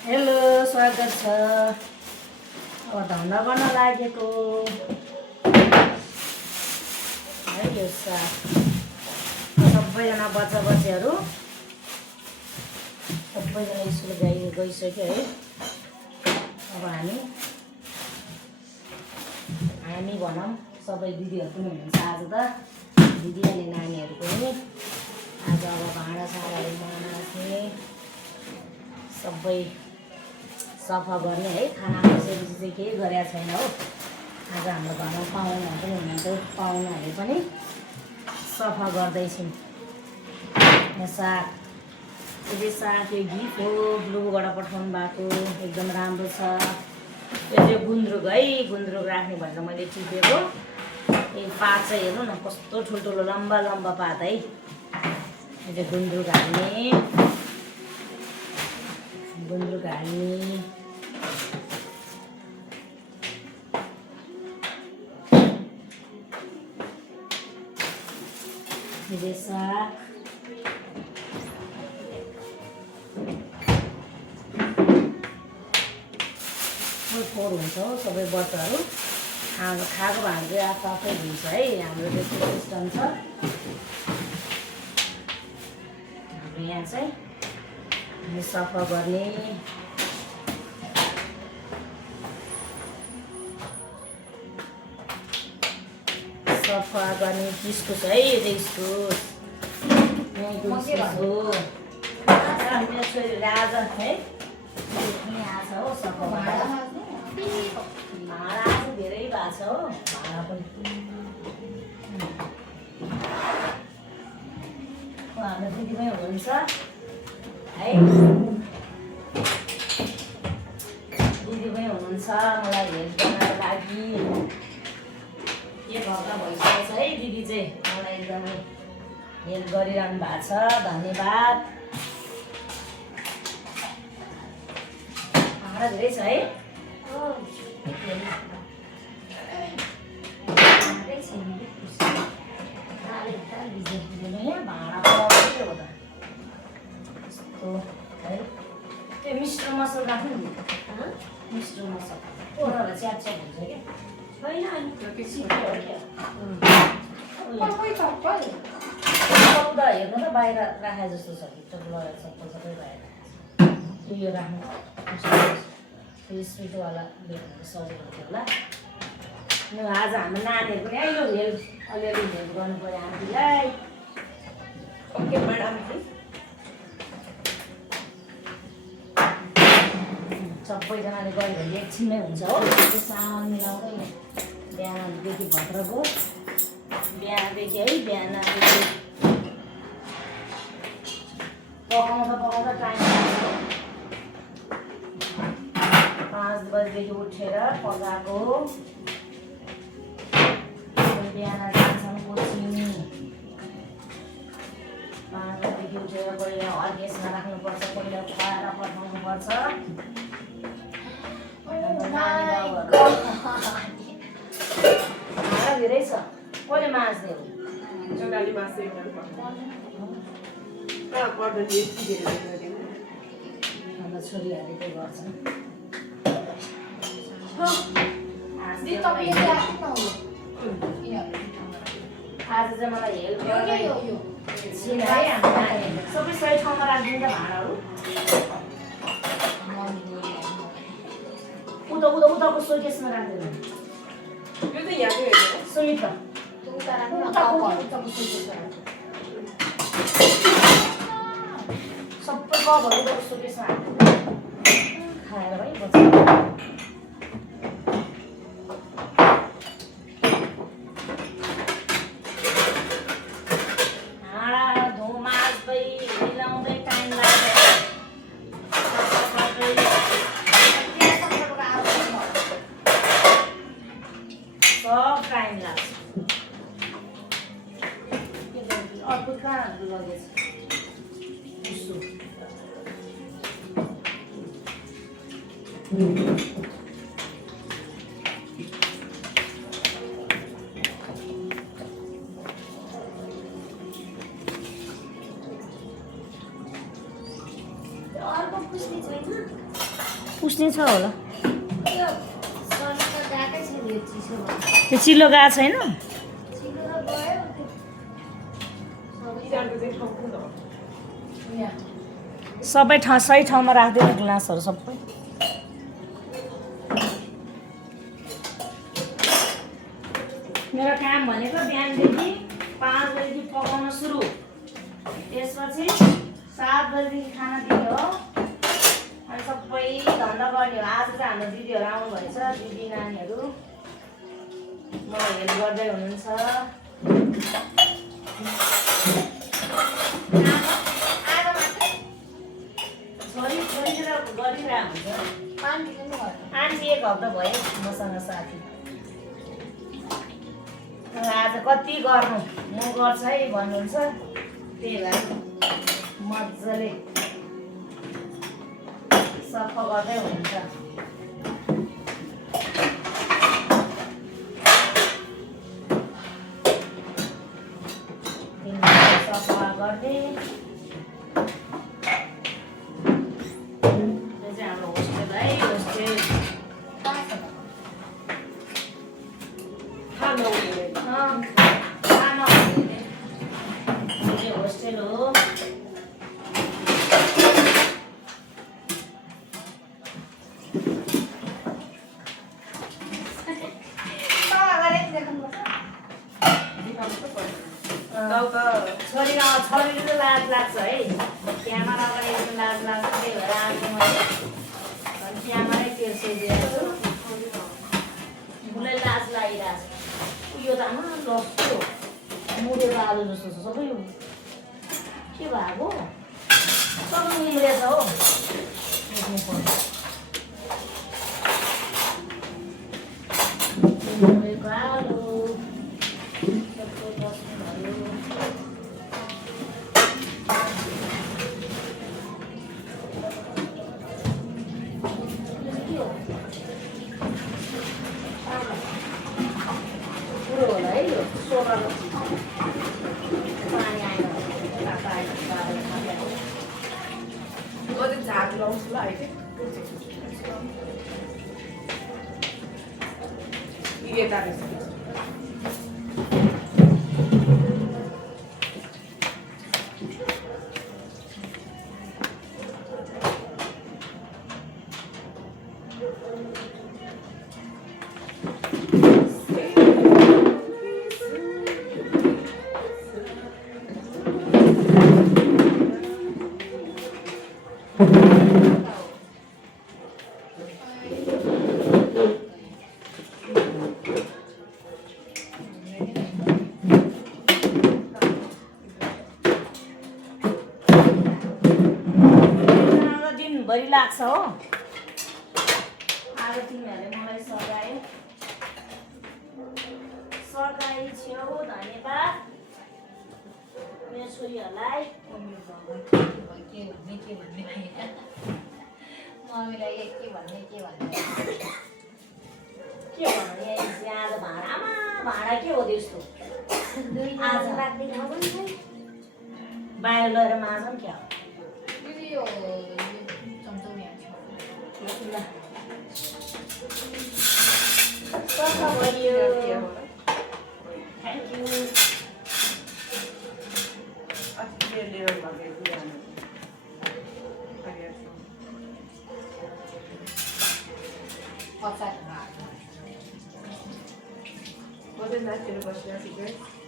Hello, स्वागत छ। अब धन्दा गर्न लागेको है यो साग। सबैजना बच्चा बच्चीहरू सबैजना स्कुल गइसक्यो है। अब हामी भनौँ सबै दिदीहरू पनि हुनुहुन्छ आज त। दिदी अनि नानीहरू पनि आज अब भाँडासाँडाहरू मास्ने सबै सफा गर्ने है। खाना बसेपछि चाहिँ केही गरेको छैन हो। आज हाम्रो घरमा पाहुनाहरू पनि हुनुहुन्छ। पाहुनाहरूले पनि सफा गर्दैछन्। यो साग यो गिफ्ट हो, ब्लुबाट पठाउनु भएको, एकदम राम्रो छ। यो चाहिँ गुन्द्रुक है, गुन्द्रुक राख्ने भनेर मैले टिपेको। यो पात चाहिँ हेर्नु न कस्तो ठुल्ठुलो लम्बा लम्बा पात है। यो चाहिँ गुन्द्रुक हाल्ने साग फोहोर हुन्छ हो। सबै बच्चाहरू हाम्रो खाएको भाँडा चाहिँ आफै हुन्छ है। हाम्रो त्यस्तो सिस्टम छ हाम्रो यहाँ चाहिँ। सफा गर्ने इस्कुस है। यो चाहिँ इस्कुस हो। मेरो छोरीले आज है आएको हो सफा भाँडा आज धेरै भएको छ हो। भाँडा पनि हाम्रो दिदीमै हुनुहुन्छ है। दिदीमै हुनुहुन्छ मलाई हेल्प गर्नको लागि। के भएका भइसकेको छ है। दिदी चाहिँ मलाई एकदमै हेल्प गरिरहनु भएको छ। धन्यवाद। भाँडा धेरै छ है। भाँडा के हो त यस्तो है। त्यो मिष्ट मसल राख्नु नि। मिष्ट मसल ओह्रालाई च्याप च्याप हुन्छ क्या। छैन उता हेर्नु त बाहिर राखे जस्तो छ। भित्र लगाएर सबै बाहिर यो राख्नु स्पिडवाला सजिलो थियो होला। आज हाम्रो नानीहरू पनि आइलो अलिअलि हेल्प गर्नु पऱ्यो आन्टीलाई। Okay madam. सबैजनाले गयो भने एकछिनमै हुन्छ हो। त्यो सामान मिलाउँदै बिहानदेखि भद्रको बिहानदेखि है। बिहानदेखि पकाउँदा टाइम लाग्छ। 5 बजीदेखि उठेर पकाएको बिहान जान्छन् कोचिङ। 5 बजीदेखि उठेर पहिला अर्गेसमा राख्नुपर्छ, पहिला खुवाएर पठाउनुपर्छ। भाँडा धेरै छ। कसले माझ्ने हो? अन्त छोरीहरूले त्यही गर्छन्। आज चाहिँ मलाई हेल्प गर्यो छिन् है। हाम्रो नानीहरूले सबै सही ठाउँमा राखिदिन्छ भाँडाहरू। उताको सोकेसमा राख्दैन। सुमित सबै कपहरू उताको सोकेसमा खाएर है बच्चा। सब टाइम लाग्छ। अर्को कहाँ लगेछ अर्को पुस्ने छ होला त्यो चिल्लो गएको छैन सबै सही ठाउँमा राख्दैन ग्लासहरू सबै मेरो काम भनेको बिहानदेखि 5 बजेदेखि पकाउन सुरु त्यसपछि 7 बजेदेखि खाना दिने हो अनि सबै धन्दा गर्ने हो आज चाहिँ हाम्रो दिदीहरू आउनु भएछ दिदी नानीहरू मलाई हेल्प गर्दै हुनुहुन्छ छोरी छोरीतिर गरिरहेको हुन्छ आन्टी 1 हप्ता भयो मसँग साथी आज कति गर्नु म गर्छु है भन्नुहुन्छ त्यही भएर मजाले सफा गर्दै हुनुहुन्छ सफा गर्ने यो चाहिँ हाम्रो होस्टेल है होस्टेल होस्टेल हो छोरीले चाहिँ लाज लाग्छ है क्यामेरा अगाडि एकदम लाज लाग्छ त्यही भएर आज मैले क्यामेरै तेर्सिदिएको छु मलाई लाज लागिरहेको छ यो त आमा लस्यो मुडेको आलु जस्तो छ सबै के भएको सबै उम्रेछ हो मुडेको आलु दिनभरि लाग्छ हो आज तिमीहरूले मलाई सघाइ छेउ धन्यवाद मेरो छोरीहरूलाई मम्मीलाई के भन्ने के भन्ने आज भाँडा के हो त्यस्तो आज राख्दै खाऊ नि बाहिर लगेर माझौँ क्या यो चम्चौ यहाँ सफा भयो थ्याङ्क यू पचास What did that do? What should I see?